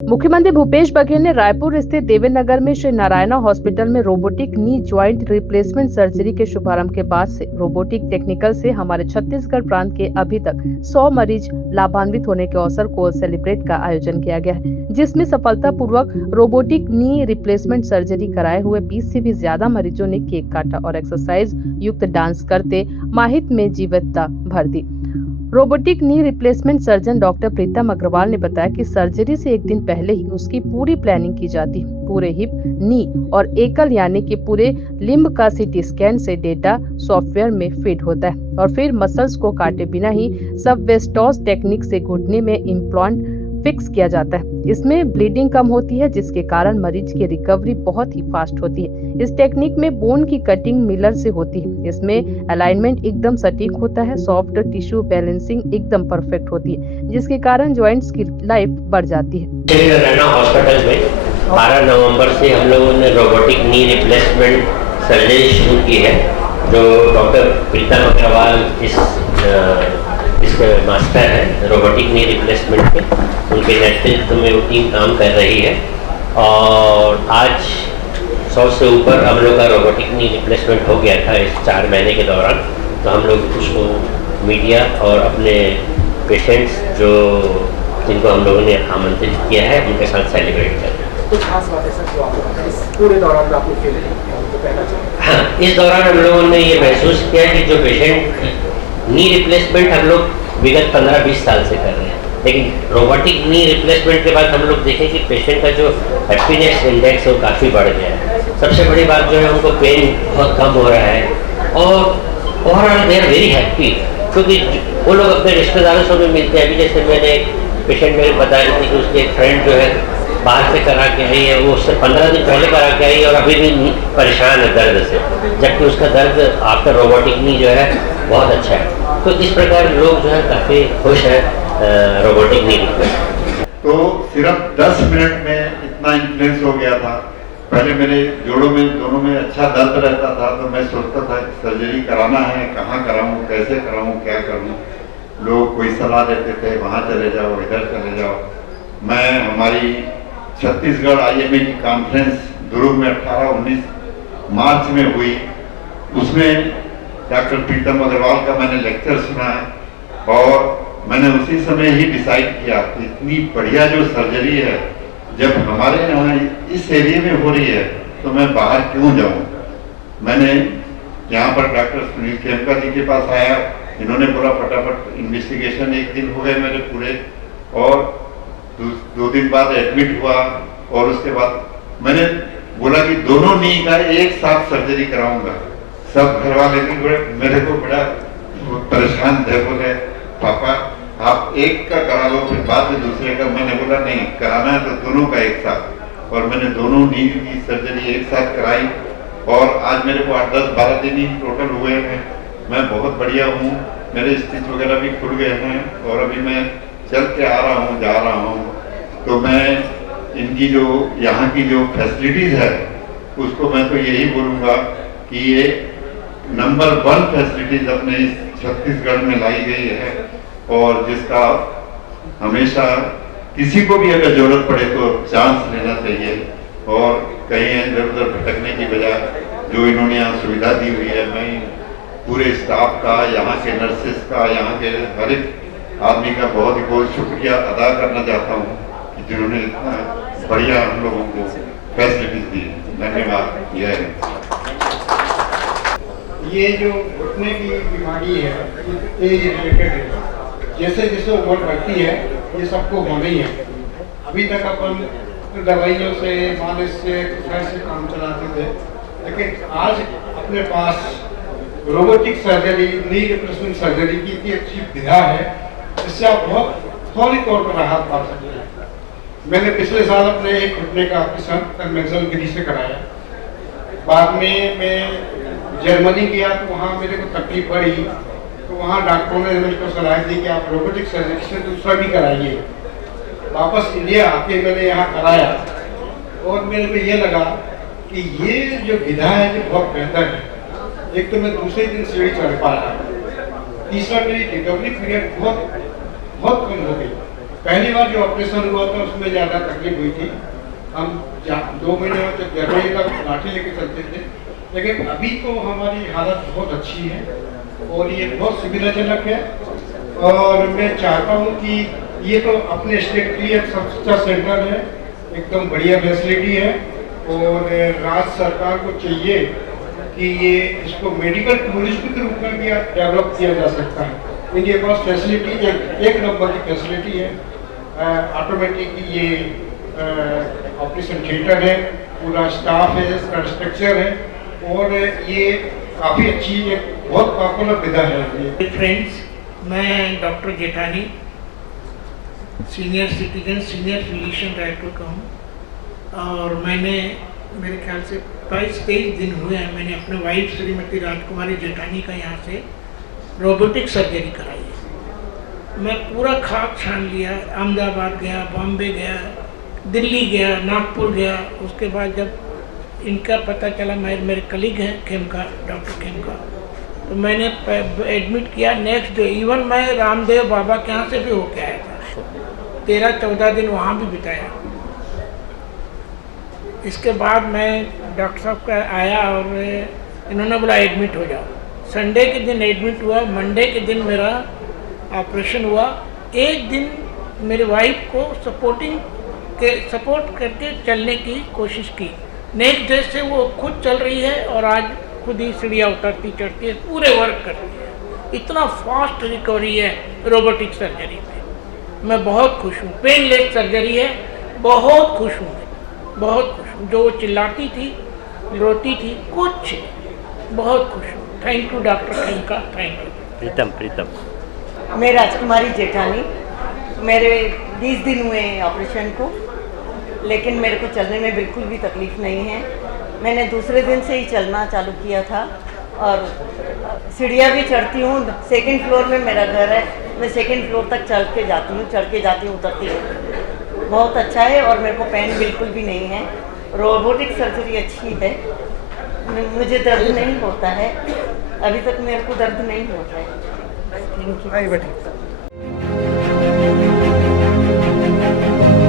मुख्यमंत्री भूपेश बघेल ने रायपुर स्थित देवेंद्र नगर में श्री नारायणा हॉस्पिटल में robotic knee joint replacement surgery के शुभारंभ के बाद से रोबोटिक टेक्निकल से हमारे छत्तीसगढ़ प्रांत के अभी तक 100 मरीज लाभान्वित होने के अवसर को सेलिब्रेट का आयोजन किया गया है, जिसमें सफलतापूर्वक रोबोटिक नी रिप्लेसमेंट सर्जरी कराए हुए 20 से भी ज्यादा मरीजों ने केक काटा और एक्सरसाइज युक्त डांस करते माहित में जीवंतता भर दी। Robotic knee replacement surgeon doctor Pritam Agarwal ने बताया कि सर्जरी से एक दिन पहले ही उसकी पूरी प्लानिंग की जाती है। पूरे हिप, नी और एकल यानी कि पूरे लिम्ब का सीटी स्कैन से डेटा सॉफ्टवेयर में फीड होता है और फिर मसल्स को काटे बिना ही सबवेस्टोस टेक्निक से घुटने में इम्प्लांट फिक्स किया जाता है। इसमें ब्लीडिंग कम होती है, जिसके कारण मरीज की रिकवरी बहुत ही फास्ट होती है। इस टेक्निक में बोन की कटिंग मिलर से होती है। इसमें अलाइनमेंट एकदम सटीक होता है, सॉफ्ट टिश्यू बैलेंसिंग एकदम परफेक्ट होती है, जिसके कारण जॉइंट्स की लाइफ बढ़ जाती है। नारायणा हॉस्पिटल में 12 नवंबर से हम लोगों ने रोबोटिक नी रिप्लेसमेंट सर्जरी शुरू की है, जो डॉक्टर प्रीतम अग्रवाल इसके मास्टर हैं रोबोटिक नी रिप्लेसमेंट के। उनके नेतृत्व में वो टीम काम कर रही है और आज 100 से ऊपर हम लोग का रोबोटिक नी रिप्लेसमेंट हो गया था इस 4 महीने के दौरान। तो हम लोग उसको मीडिया और अपने पेशेंट्स जिनको हम लोगों ने आमंत्रित किया है उनके साथ सेलिब्रेट कर रहे हैं। कुछ खास बातें सर जो आप इस पूरे दौरान आपने फील की तो कहना चाहिए? हाँ, इस दौरान हम लोगों ने ये महसूस किया कि जो पेशेंट नी रिप्लेसमेंट हम लोग विगत 15-20 साल से कर रहे हैं, लेकिन रोबोटिक नी रिप्लेसमेंट के बाद हम लोग देखें कि पेशेंट का जो हैप्पीनेस इंडेक्स है वो काफ़ी बढ़ गया है। सबसे बड़ी बात जो है उनको पेन बहुत कम हो रहा है और overall they are very happy, क्योंकि वो लोग अपने रिश्तेदारों से भी मिलते हैं। अभी जैसे मैंने एक पेशेंट मेरे बता रही थी कि उसके एक फ्रेंड जो है बाहर से करा के आई है, वो उससे 15 दिन पहले करा के आई और अभी भी परेशान है दर्द से, जबकि उसका दर्द आफ्टर रोबोटिक नी जो है बहुत अच्छा है। तो इस प्रकार लोग जो है काफ़ी खुश है रोबोटिक नी रिप्लेसमेंट। तो सिर्फ 10 मिनट में इतना इन्फ्लुएंस हो गया था। पहले मेरे जोड़ों में दोनों में अच्छा दर्द रहता था, तो मैं सोचता था सर्जरी कराना है, कहाँ कराऊँ, कैसे कराऊँ, क्या करूँ। लोग कोई सलाह देते थे, वहाँ चले जाओ, इधर चले जाओ। मैं हमारी छत्तीसगढ़ IMA की कॉन्फ्रेंस दुर्ग में 18-19 मार्च में हुई, उसमें डॉक्टर प्रीतम अग्रवाल का मैंने लेक्चर सुना और मैंने उसी समय ही डिसाइड किया कि इतनी बढ़िया जो सर्जरी है, जब हमारे यहाँ इस एरिया में हो रही है तो मैं बाहर क्यों जाऊँ। मैंने यहाँ पर डॉक्टर सुनील खेमका जी के पास आया, इन्होंने बोला फटाफट इन्वेस्टिगेशन, 1 दिन हो गए मेरे पूरे, और 2 दिन बाद एडमिट हुआ और उसके बाद मैंने बोला कि दोनों नी का एक साथ सर्जरी कराऊंगा। सब घर वाले भी मेरे को बड़ा परेशान थे, बोले पापा आप एक का करा लो फिर बाद में दूसरे का। मैंने बोला नहीं, कराना है तो दोनों का एक साथ, और मैंने दोनों नी की सर्जरी एक साथ कराई और आज मेरे को 8-10-12 दिन ही टोटल हुए हैं। मैं बहुत बढ़िया हूँ, मेरे स्टिच वगैरह भी खुल गए हैं और अभी मैं चल के आ रहा हूँ, जा रहा हूँ। तो मैं इनकी जो यहाँ की जो फैसिलिटीज़ है उसको मैं तो यही बोलूँगा कि ये नंबर 1 फैसिलिटीज़ अपने इस छत्तीसगढ़ में लाई गई है और जिसका हमेशा किसी को भी अगर ज़रूरत पड़े तो चांस लेना चाहिए और कहीं इधर उधर भटकने की बजाय जो इन्होंने यहाँ सुविधा दी हुई है, मैं पूरे स्टाफ का, यहाँ के नर्सेस का, यहाँ के हर एक आदमी का बहुत ही बहुत शुक्रिया अदा करना चाहता हूँ कि जिन्होंने इतना बढ़िया हम लोगों को फैसिलिटीज दी। धन्यवाद। यह है ये जो घुटने की बीमारी है एज रिलेटेड है, जैसे जैसे उम्र बढ़ती है ये सबको होना ही है। अभी तक अपन दवाइयों से, मालिश से, एक्सरसाइज से काम चलाते थे, लेकिन आज अपने पास robotic surgery, knee replacement surgery की इतनी अच्छी विधा है, इससे आप बहुत फौरी तौर पर राहत पा सकते हैं। मैंने पिछले साल अपने एक घुटने का ऑपरेशन कन्वेंशनल विधि से कराया। बाद में मैं जर्मनी गया तो वहाँ मेरे को तकलीफ पड़ी, तो वहाँ डॉक्टरों ने मेरे को सलाह दी कि आप रोबोटिक सर्जरी से दूसरा भी कराइए। वापस इंडिया आके मैंने यहाँ कराया और मेरे को ये लगा कि ये जो विधा है ये बहुत बेहतर है। एक तो मैं दूसरे दिन सीढ़ी चढ़ पा रहा, तीसरा मेरी रिकवरी पीरियड बहुत कम हो गई। पहली बार जो ऑपरेशन हुआ था उसमें ज़्यादा तकलीफ हुई थी। हम 2 महीने तक जर्मनी तक लाठी लेके चलते थे, लेकिन अभी तो हमारी हालत बहुत अच्छी है और ये बहुत सुविधाजनक है। और मैं चाहता हूँ कि ये तो अपने स्टेट के लिए सबसे अच्छा सेंटर है, एकदम बढ़िया फैसिलिटी है। और राज्य सरकार को चाहिए कि ये इसको मेडिकल टूरिज्म के रूप में भी डेवलप किया जा सकता है। इनके पास फैसिलिटी एक नंबर की फैसिलिटी है। ऑटोमेटिक ये ऑपरेशन थिएटर है, पूरा स्टाफ है, स्ट्रक्चर है और ये काफ़ी अच्छी एक बहुत पॉपुलर विधा है ये। फ्रेंड्स, मैं डॉक्टर जेठानी senior citizen senior physician Raipur का हूँ और मैंने मेरे ख्याल से 22-23 दिन हुए हैं मैंने अपने वाइफ श्रीमती राजकुमारी जेठानी का यहाँ से रोबोटिक सर्जरी कराई है। मैं पूरा खाक छान लिया, अहमदाबाद गया, बॉम्बे गया, दिल्ली गया, नागपुर गया। उसके बाद जब इनका पता चला, मेरे कलीग हैं खेमका, डॉक्टर खेमका, तो मैंने एडमिट किया। नेक्स्ट डे इवन मैं रामदेव बाबा के यहाँ से भी होके आया था, 13-14 दिन वहाँ भी बिताया। इसके बाद मैं डॉक्टर साहब का आया और इन्होंने बोला एडमिट हो जाओ। संडे के दिन एडमिट हुआ, मंडे के दिन मेरा ऑपरेशन हुआ। एक दिन मेरे वाइफ को सपोर्ट करके चलने की कोशिश की। नेक्स्ट डे से वो खुद चल रही है और आज खुद ही सीढ़ियाँ उतरती चढ़ती है, पूरे वर्क करती है। इतना फास्ट रिकवरी है रोबोटिक सर्जरी में। मैं बहुत खुश हूँ। पेनलेस सर्जरी है, बहुत खुश हूँ, बहुत खुश हूँ। जो चिल्लाती थी, रोती थी, कुछ बहुत खुश हूँ। Thank you doctor Khemka, thank you. Pritam मैं राजकुमारी जेठानी। मेरे 20 दिन हुए हैं ऑपरेशन को, लेकिन मेरे को चलने में बिल्कुल भी तकलीफ़ नहीं है। मैंने दूसरे दिन से ही चलना चालू किया था और सीढ़ियाँ भी चढ़ती हूँ। 2nd फ्लोर में मेरा घर है, मैं 2nd फ्लोर तक चढ़ के जाती हूँ, उतरती हूँ। बहुत अच्छा है और मेरे को पेन बिल्कुल भी नहीं है। रोबोटिक सर्जरी अच्छी है, मुझे दर्द नहीं होता है, अभी तक मेरे को दर्द नहीं होता है। Thank you.